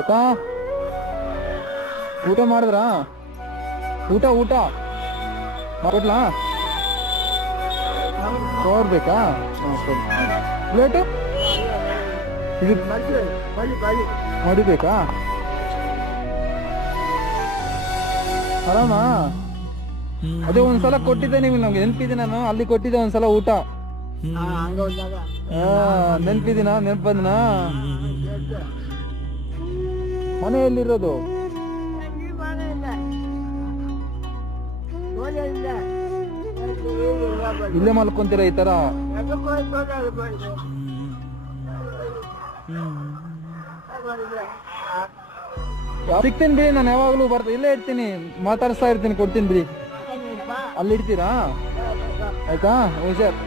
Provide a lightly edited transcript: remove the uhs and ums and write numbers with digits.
ಅಕ್ಕ ಊಟ ಮಾಡಿದ್ರಾ? ಊಟ ಮಾಡ್ಕೊಡ್ಲಾ? ಕವರ್ ಬೇಕಾ? ಸರಿ. ಪ್ಲೇಟು ಇದು ಮಡಿಬೇಕಾ? ಆರಾಮಾ? ಅದೇ ಒಂದ್ಸಲ ಕೊಟ್ಟಿದ್ದೆ ನೀವು, ನಮ್ಗೆ ನೆನಪಿದೆ, ನಾನು ಅಲ್ಲಿ ಕೊಟ್ಟಿದ್ದೆ ಒಂದ್ಸಲ ಊಟ. ನೆನಪಿದಿನಾ? ನೆನಪು ಬಂದನಾ? ಮನೆಯಲ್ಲಿರೋದು ಇಲ್ಲೇ ಮಲ್ಕೊಂತೀರ ಈ ತರ? ಸಿಗ್ತೀನಿ ಬಿಡಿ, ನಾನು ಯಾವಾಗಲೂ ಇಲ್ಲೇ ಇರ್ತೀನಿ, ಮಾತಾಡಿಸ್ತಾ ಇರ್ತೀನಿ, ಕೊಡ್ತೀನಿ ಬಿಡಿ. ಅಲ್ಲಿ ಇಡ್ತೀರಾ? ಆಯ್ತಾ? ಹುಷಾರ್.